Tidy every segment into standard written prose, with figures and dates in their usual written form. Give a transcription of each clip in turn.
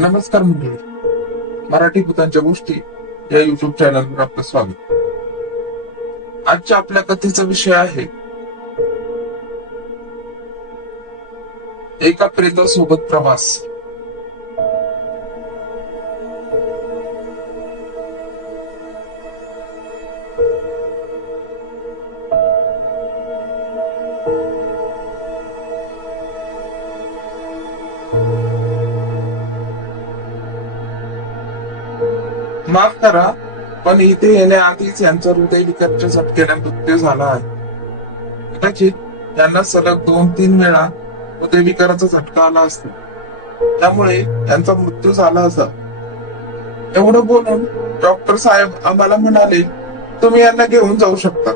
नमस्कार मंडळी. मराठी भूतांच्या गोष्टी या युट्यूब चॅनलवर आपलं स्वागत. आजच्या आपल्या कथेचा विषय आहे एका प्रेतासोबत प्रवास. माफ करा, पण इथे येण्याआधीच यांचा हृदयविकाराच्या झटक्याने मृत्यू झाला आहे. कदाचित यांना सलग 2-3 वेळा हृदयविकाराचा झटका आला असतो, त्यामुळे यांचा मृत्यू झाला असा. एवढं बोलून डॉक्टर साहेब आम्हाला म्हणाले, तुम्ही यांना घेऊन जाऊ शकता.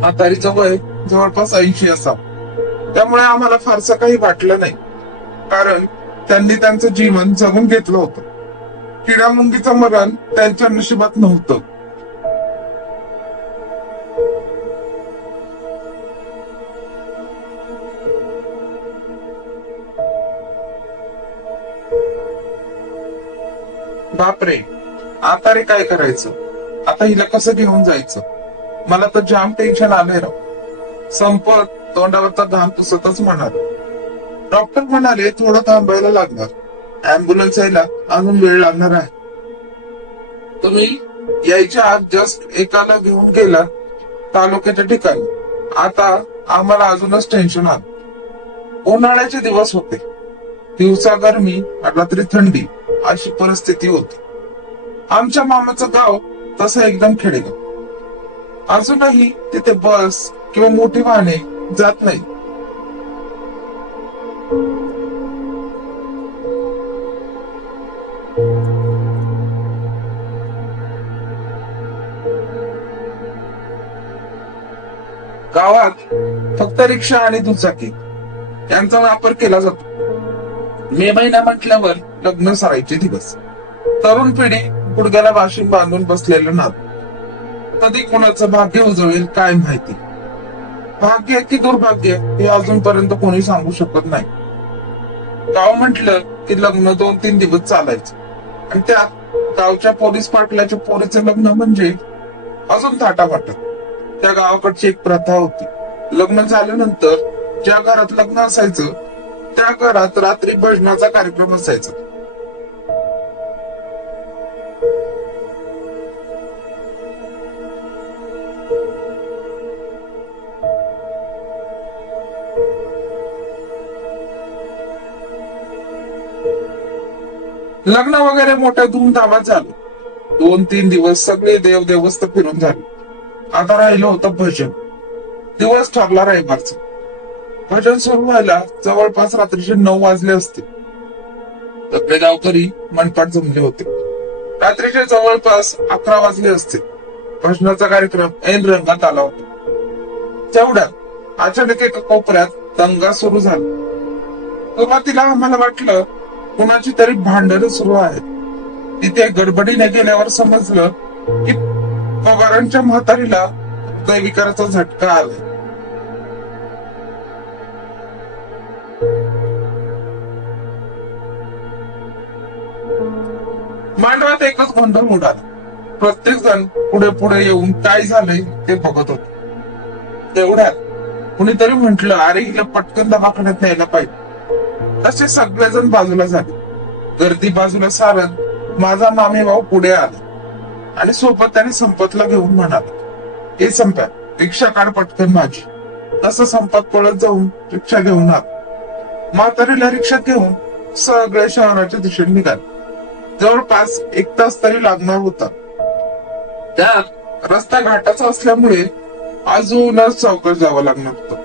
म्हातारीचं वय जवळपास 80 असावं, त्यामुळे आम्हाला फारसं काही वाटलं नाही, कारण त्यांनी त्यांचं जीवन जगून घेतलं होतं. किडामुंगीचं मरण त्यांच्या नशिबात नव्हतं. बापरे, आता रे काय करायचं? आता हिला कसं घेऊन जायचं? मला तर जाम टेन्शन आलंय राव. संपत तोंडावरचा घाम पुसतच म्हणाले. डॉक्टर म्हणाले, थोडं थांबायला लागणार, अँब्युलन्स यायला अजून वेळ लागणार आहे. तुम्ही यायच्या आत जस्ट एकाला घेऊन गेला तालुक्याच्या ठिकाणी. आता आम्हाला अजूनच टेन्शन आलं. उन्हाळ्याचे दिवस होते, दिवसा गरमी, रात्री थंडी अशी परिस्थिती होती. आमच्या मामाचं गाव तसं एकदम खेडेगाव. अजूनही तिथे बस किंवा मोठी वाहने जात नाही. गावात फक्त रिक्षा आणि दुचाकी यांचा वापर केला जातो. मे महिना म्हटल्यावर लग्न सरायचे दिवस. तरुण पिढी गुडघ्याला वाशिंग बांधून बसलेलं नात. कधी कोणाचं भाग्य उजवेल काय माहिती. भाग्य की दुर्भाग्य हे अजूनपर्यंत कोणी सांगू शकत नाही. गाव म्हटलं की लग्न 2-3 दिवस चालायचं, आणि त्यात गावच्या पोलीस पाटलाच्या पोरीचं लग्न म्हणजे अजून थाटामाटात. त्या गावाकडची एक प्रथा होती, लग्न झाल्यानंतर ज्या घरात लग्न असायचं त्या घरात रात्री भजनाचा कार्यक्रम असायचा. लग्न वगैरे मोठ्या धूमधामात झालं. 2-3 दिवस सगळे देव देवस्थ फिरून झाले. आता राहिलं होतं भजन. दिवस ठरला रविवारचा. भजन सुरू व्हायला जवळपास रात्रीचे 9 वाजले असते. सगळे गावकरी मनपाट जमले होते. रात्रीचे जवळपास 11 वाजले असते. भजनाचा कार्यक्रम ऐन रंगात आला होता. तेवढ्यात अचानक एका कोपऱ्यात दंगा सुरू झाला. सुरुवातीला आम्हाला वाटलं कुणाची तरी भांडणं सुरू आहेत. तिथे गडबडीने गेल्यावर समजलं की पवारांच्या म्हातारीला हृदयविकाराचा झटका आलाय. मांडवात एकच गोंधळ उडाला. प्रत्येक जण पुढे पुढे येऊन काय झालंय ते बघत होते. तेवढ्यात कुणीतरी म्हंटल, अरे हिला पटकन दवाखान्यात न्यायला पाहिजे. तसे सगळेजण बाजूला झाले. गर्दी बाजूला सारत माझा मामे भाऊ पुढे आला आणि सोबत त्याने संपतला घेऊन म्हणाला, हे संप्या, रिक्षा काढ पटकन माझी. तसं संपत पळत जाऊन रिक्षा घेऊन आला. म्हातारीला रिक्षात घेऊन सगळे शहराच्या दिशेने निघाले. जवळपास 1 तास तरी लागणार होता. त्यात रस्ता घाटाचा असल्यामुळे अजूनच चौकट जावं लागणार होतं.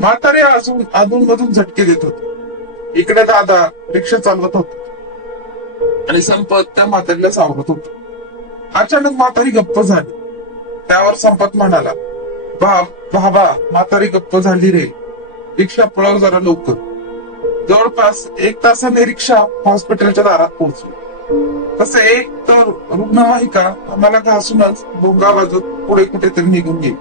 म्हातारे अजून मधून झटके देत होते. इकडे दादा रिक्षा चालवत होता आणि संपत त्या म्हातारीला सावरत होत. अचानक म्हातारी गप्प झाली. त्यावर संपत म्हणाला, बाबा म्हातारी गप्प झाली रे, रिक्षा पळव जरा लवकर. जवळपास 1 तासाने रिक्षा हॉस्पिटलच्या दारात पोहोचली. तसं एक तर रुग्णवाहिका आम्हाला घासूनच भोंगा वाजवत पुढे कुठेतरी निघून गेली.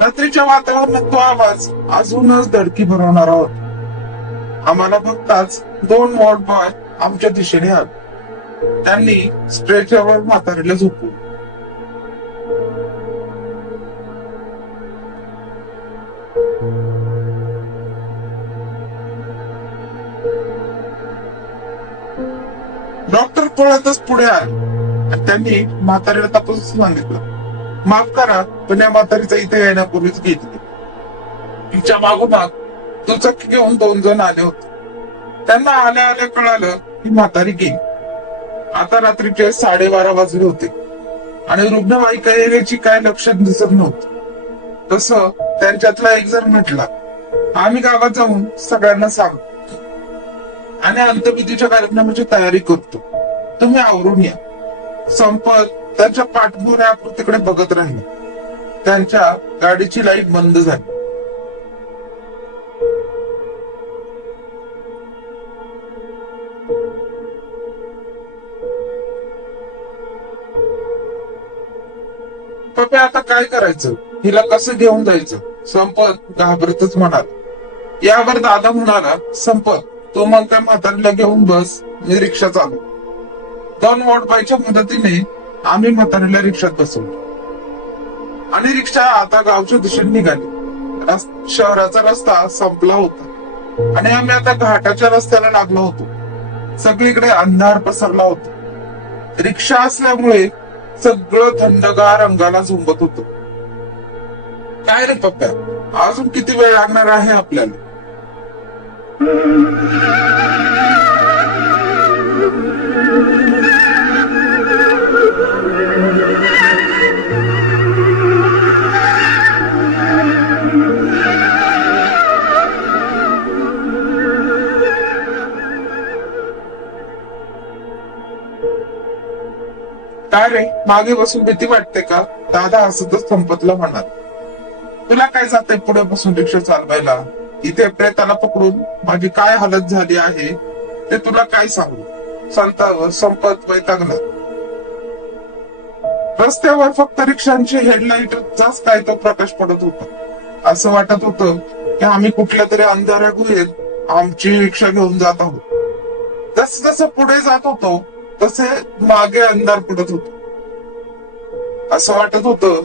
रात्रीच्या वातावरणात तो आवाज अजूनच धडकी भरवणारा होता. आम्हाला बघताच 2 वॉर्ड बॉय आमच्या दिशेने आले. त्यांनी स्ट्रेचरवर म्हातारीला झोपवलं. डॉक्टर पळतच पुढे आले आणि त्यांनी म्हातारीला तपासून सांगितलं, माफ करा पण या म्हातारीचा इथे येण्यापूर्वीच घेतली. तिच्या मागोमाग दुचाकी घेऊन 2 जण आले होते. त्यांना आल्या आल्या कळालं की म्हातारी गेली. आता रात्रीचे 12:30 वाजले होते आणि रुग्णवाहिका येण्याची काय लक्षात दिसत नव्हतं. तसं त्यांच्यातला एक जण म्हटला, आम्ही गावात जाऊन सगळ्यांना सांगतो आणि अंत्यविधीच्या कार्यक्रमाची तयारी करतो, तुम्ही आवरून या. संपत त्यांच्या पाठमोऱ्यापुरतीकडे बघत राहिले. त्यांच्या गाडीची लाईट बंद झाली. पप्पा आता काय करायचं, हिला कसं घेऊन जायचं, संपत घाबरतच म्हणाला. यावर दादा म्हणाला, संपत तो मग काय म्हातारीला घेऊन बस, मी रिक्षा चालू. 2 वॉर्डबाईच्या मदतीने आम्ही म्हातारीला रिक्षात बसवलो आणि रिक्षा आता गावच्या दिशेने निघाली. शहराचा रस्ता संपला होता आणि आम्ही आता घाटाच्या रस्त्याला लागलो होतो. सगळीकडे अंधार पसरला होता. रिक्षा असल्यामुळे सगळं थंडगार रंगाला झुंबत होत. काय रे पप्प्या, अजून किती वेळ लागणार आहे आपल्याला? काय रे, मागे बसून भीती वाटते का? दादा हसतच संपतला म्हणाल. तुला काय जाते पुढे बसून रिक्षा चालवायला? इथे प्रेताला पकडून माझी काय हालत झाली आहे ते तुला काय सांगू? संतावर संपत वैतागला. रस्त्यावर फक्त रिक्षांची हेडलाईट जास्त काय तो प्रकाश पडत होता. असं वाटत होतं की आम्ही कुठल्या तरी अंधाऱ्या गुहेत आमची रिक्षा घेऊन जात आहोत. जस जसं पुढे जात होतो तसे मागे अंधार पडत होत. असं वाटत होतं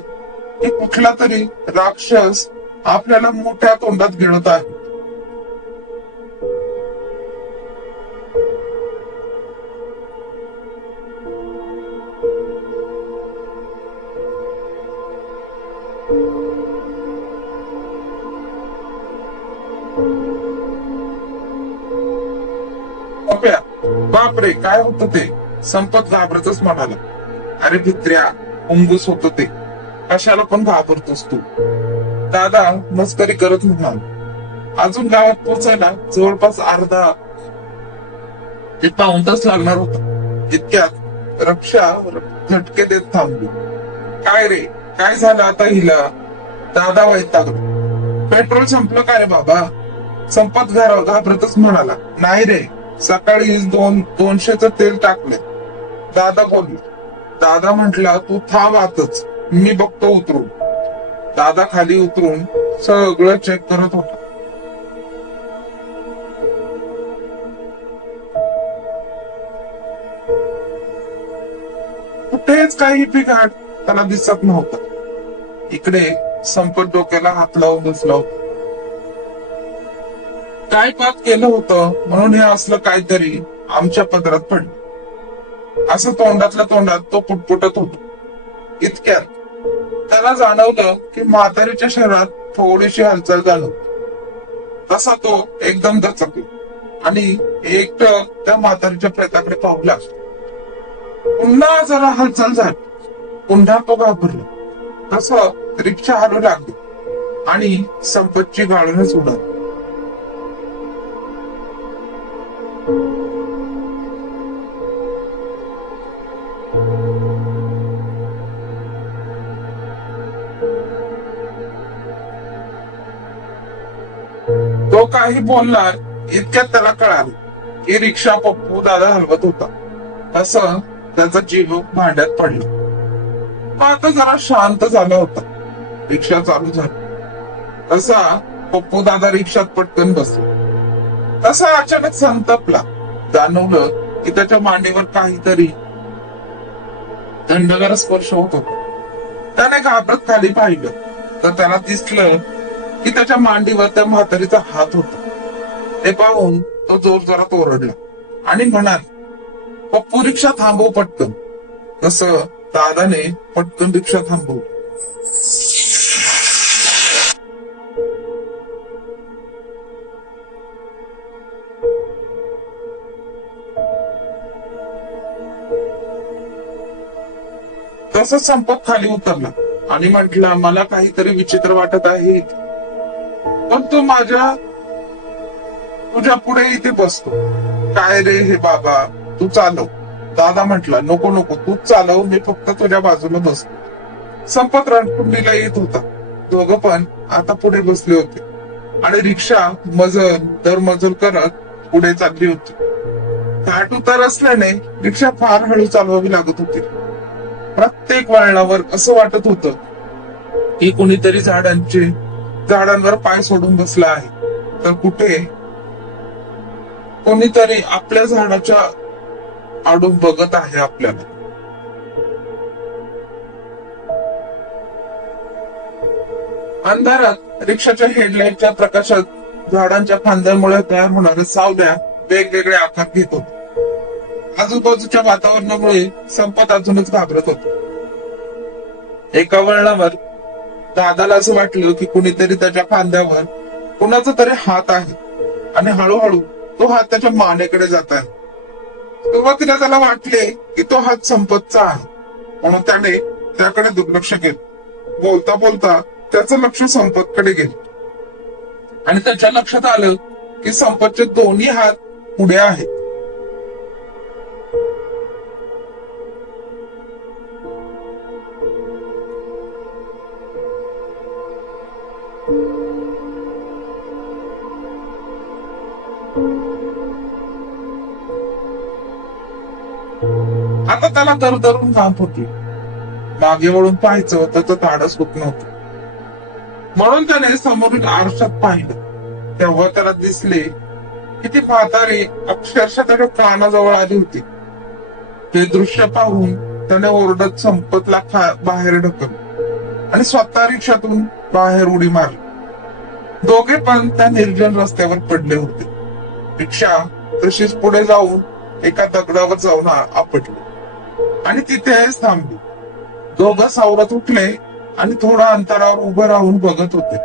की कुठला तरी राक्षस आपल्याला मोठ्या तोंडात गिळत आहे. बापरे, काय होतं ते? संपत घाबरतच म्हणाला. अरे भित्र्या, मुंगूस होत ते, कशाला पण घाबरतोस तू? दादा मस्करी करत म्हणाल. अजून गावात पोहोचायला जवळपास अर्धा ते पाऊण तास लागणार होता. इतक्यात रक्षा झटके देत थांबली. काय रे, काय झालं आता हिला? दादा वैतागला. पेट्रोल संपलं काय रे बाबा? संपत घाबरतच म्हणाला. नाही रे, सकाळी 200चं तेल टाकले. दादा बोलले. दादा म्हटला, तू थांब आतच, मी बघतो उतरून. दादा खाली उतरून सगळं चेक करत होता. कुठेच काही बिघाड त्याला दिसत नव्हता. इकडे संपत डोक्याला हात लावून बसला होता. काय पाप केलं होतं म्हणून हे असलं काहीतरी आमच्या पदरात पडलं, असं तोंडातल्या तोंडात तो पुटपुटत होतो. इतक्यात त्याला जाणवलं की म्हातारीच्या शरीरात थोडीशी हालचाल जाणवते. तसा तो एकदम दचकला आणि एकटक त्या म्हातारीच्या प्रेताकडे पाहू लागला. पुन्हा जरा हालचाल झाली. पुन्हा तो घाबरला. तसं रिक्षा हलू लागली आणि संपतची गाळूनच उडाली. तो काही बोलणार इतक्यात त्याला कळालं की रिक्षा पप्पू दादा हलवत होता. असं त्याचा जीव भांड्यात पडला. मग आता जरा शांत झाला होता. रिक्षा चालू झाली. तसा पप्पू दादा रिक्षात पटकन बसला. तसा अचानक संतापला. जाणवलं की त्याच्या मांडीवर काहीतरी थंडगार स्पर्श होत होता. त्याने घाबरत खाली पाहिलं तर त्याला दिसलं की त्याच्या मांडीवर त्या म्हातारीचा हात होता. ते पाहून तो जोर जोरात ओरडला आणि म्हणाला, पप्पू रिक्षा थांबव पटकन. तसं दादाने पटकन रिक्षा थांबवली. तसंच संपत खाली उतरला आणि म्हटलं, मला काहीतरी विचित्र वाटत आहे, पण तू तुझ्या पुढे इथे बसतो. काय रे हे बाबा, तू चालव. दादा म्हटला, नको नको तूच चालव, मी फक्त तुझ्या बाजूला बसतो. संपत रणकुंडीला येत होता. दोघं पण आता पुढे बसले होते आणि रिक्षा मजल दर मजल करत पुढे चालली होती. घाट उतार असल्याने रिक्षा फार हळू चालवावी लागत होती. प्रत्येक वळणावर असं वाटत होतं की कोणीतरी झाडांवर पाय सोडून बसला आहे, तर कुठे कोणीतरी आपल्या झाडाच्या आडून बघत आहे आपल्याला. अंधारात रिक्षाच्या हेडलाईटच्या प्रकाशात झाडांच्या फांद्यांमुळे तयार होणाऱ्या सावल्या वेगवेगळे आकार घेत होते. आजूबाजूच्या वातावरणामुळे संपत अजूनच घाबरत होतो. एका वळणावर दादाला असं वाटलं की कुणीतरी त्याच्या खांद्यावर कुणाचा तरी हात आहे आणि हळूहळू तो हात त्याच्या मानेकडे जात आहे. सुरुवातीला त्याला वाटले की तो हात संपतचा आहे, म्हणून त्याने त्याकडे दुर्लक्ष केलं. बोलता बोलता त्याचं लक्ष संपतकडे गेलं आणि त्याच्या लक्षात आलं की संपतचे दोन्ही हात पुढे आहेत. आता त्याला दरदरून घाम होती. मागे वळून पाहायचं त्याचं धाडस होत नव्हतं. म्हणून त्याने समोरील आरशात पाहिलं. तेव्हा त्याला दिसले की ती म्हातारी अक्षरशः त्याच्या कानाजवळ आली होती. ते दृश्य पाहून त्याने ओरडत संपतला बाहेर ढकललं आणि स्वतः रिक्षातून बाहेर उडी मारली. दोघे पण त्या निर्जन रस्त्यावर पडले होते. रिक्षा तशीच पुढे जाऊन एका दगडावर जाऊन आपटली आणि तिथेच थांबली. दोघं सावरत उठले आणि थोडा अंतरावर उभं राहून बघत होते.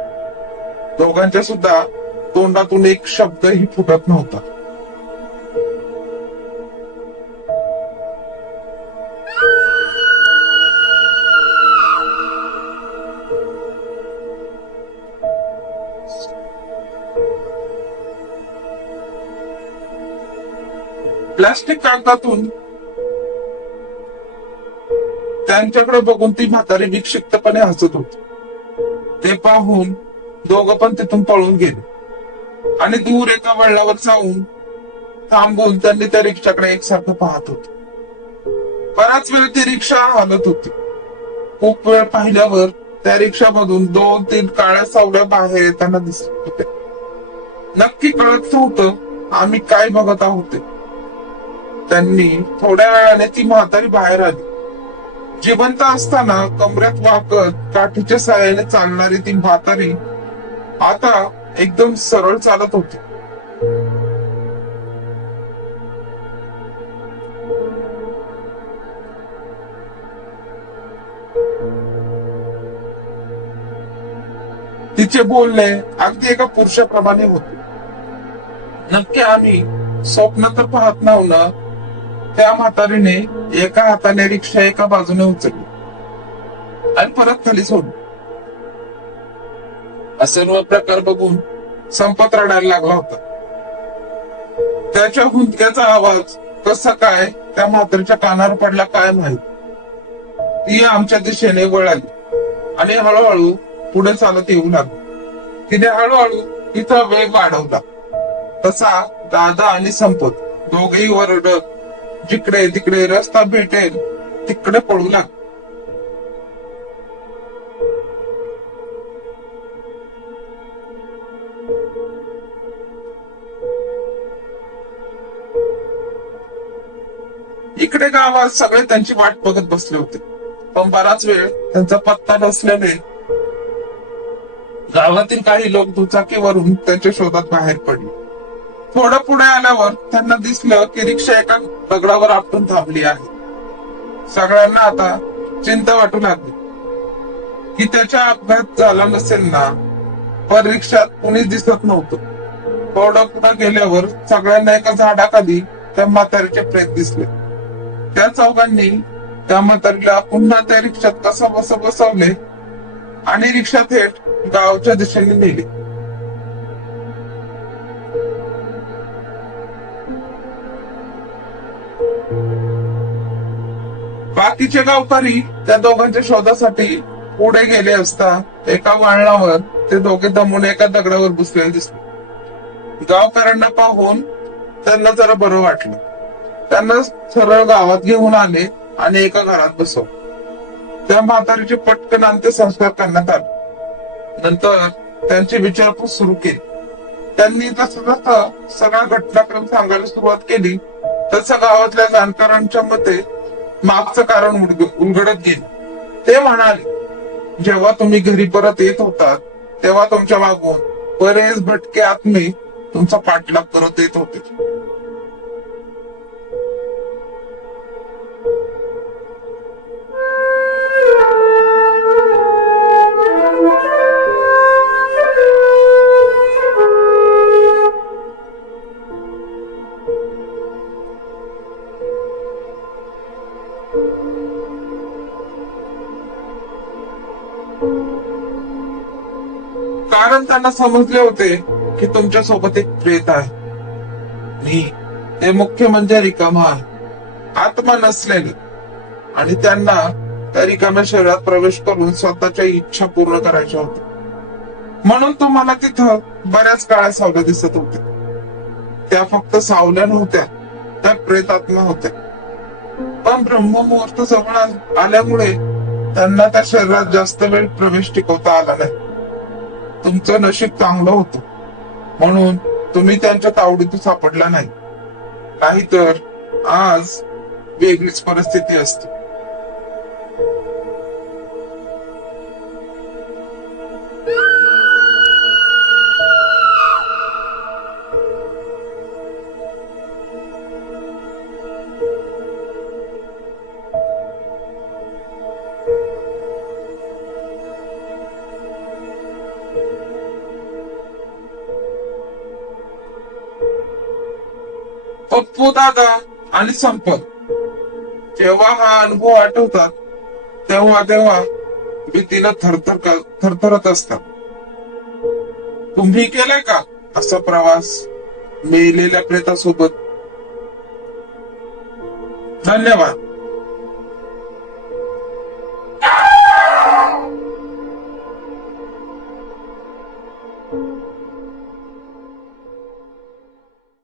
दोघांच्या सुद्धा तोंडातून एक शब्दही फुटत नव्हता. प्लास्टिक कागदातून त्यांच्याकडे बघून ती म्हातारी विक्षिप्तपणे हसत होती. ते पाहून दोघं पण तिथून पळून गेले आणि दूर एका वळणावर जाऊन थांबून त्यांनी त्या रिक्षाकडे एकसारखं पाहत होते. बराच वेळ ती रिक्षा हालत होती. खूप वेळ पाहिल्यावर त्या रिक्षामधून 2-3 काळ्या सावल्या बाहेर येताना दिसत होते. नक्की कळत नव्हतं आम्ही काय बघत आहोत. त्यांनी थोड्या वेळाने ती म्हातारी बाहेर आली. जिवंत असताना कमरेत वाकत काठीच्या साहाय्याने चालणारी ती म्हातारी आता एकदम सरळ चालत होती. तिचे बोलणे अगदी एका पुरुषाप्रमाणे होते. नक्की आम्ही स्वप्न तर पाहत नव्हतो ना. त्या म्हातारीने एका हाताने रिक्षा एका बाजूने उचलली आणि परत खाली सोडली. सर्व प्रकार बघून संपत रडायला लागला होता. त्याच्या हुंदक्याचा आवाज कसा काय त्या म्हातारीच्या कानावर पडला काय माहित. ती आमच्या दिशेने वळाली आणि हळूहळू पुढे चालत येऊ लागली. तिने हळूहळू तिचा वेग वाढवला. तसा दादा आणि संपत दोघेही ओरडत जिकडे तिकडे रस्ता भेटेल तिकडे पळू लाग. इकडे गावात सगळे त्यांची वाट बघत बसले होते, पण बराच वेळ त्यांचा पत्ता नसल्याने गावातील काही लोक दुचाकीवरून त्यांच्या शोधात बाहेर पडले. थोडं पुढे आल्यावर त्यांना दिसलं की रिक्षा एका दगडावर आपटून थांबली आहे. सगळ्यांना आता चिंता वाटू लागली की त्याचा अपघात झाला नसेल ना, पण रिक्षात कुणीच दिसत नव्हतं. थोडं पुढे गेल्यावर सगळ्यांना एका झाडाखाली त्या म्हातारीचे प्रेत दिसले. त्या चौघांनी त्या म्हातारीला पुन्हा त्या रिक्षात कसं बसं बसवले आणि रिक्षा थेट गावच्या दिशेने नेली. बाकीचे गावकरी त्या दोघांच्या शोधासाठी पुढे गेले असता एका वळणावर ते दोघे दमून एका दगडावर बसलेले दिसले. गावकऱ्यांना पाहून त्यांना जरा बरं वाटलं. त्यांना सरळ गावात घेऊन आले आणि एका घरात बसवले. त्या म्हातारीचे पटकन अंत्यसंस्कार करण्यात आले. नंतर त्यांची विचारपूस सुरू केली. त्यांनी जसं जसं सगळा घटनाक्रम सांगायला सुरुवात केली तसं गावातल्या जाणकारांच्या मते मागचं कारण उलगडत गेलं. ते म्हणाले, जेव्हा तुम्ही घरी परत येत होतात तेव्हा तुमच्या मागून बरेच भटके आत्मे तुमचा पाठलाग करत येत होते. कारण त्यांना समजले होते की तुमच्या सोबत एक प्रेत आहे. मी ते मुख्य म्हणजे रिकामा आहे, आत्मा नसलेले, आणि त्यांना त्या रिकाम्या शरीरात प्रवेश करून स्वतःच्या इच्छा पूर्ण करायच्या होत्या. म्हणून तुम्हाला तिथं बऱ्याच काळ्या सावल्या दिसत होत्या. त्या फक्त सावल्या नव्हत्या, त्या प्रेत आत्मा होत्या. पण ब्रह्ममुहूर्त जवळ आल्यामुळे त्यांना त्या शरीरात जास्त वेळ प्रवेश टिकवता आला नाही. तुमचं नशीब चांगलं होतं म्हणून तुम्ही त्यांच्या तावडीतून सापडला नाही, नाहीतर आज वेगळीच परिस्थिती असते. पप्पू दादा आणि संपत जेव्हा हा अनुभव आठवतात तेव्हा तेव्हा भीतीला थरथरत असतात. तुम्ही केलाय का असा प्रवास मेलेल्या प्रेतासोबत? धन्यवाद.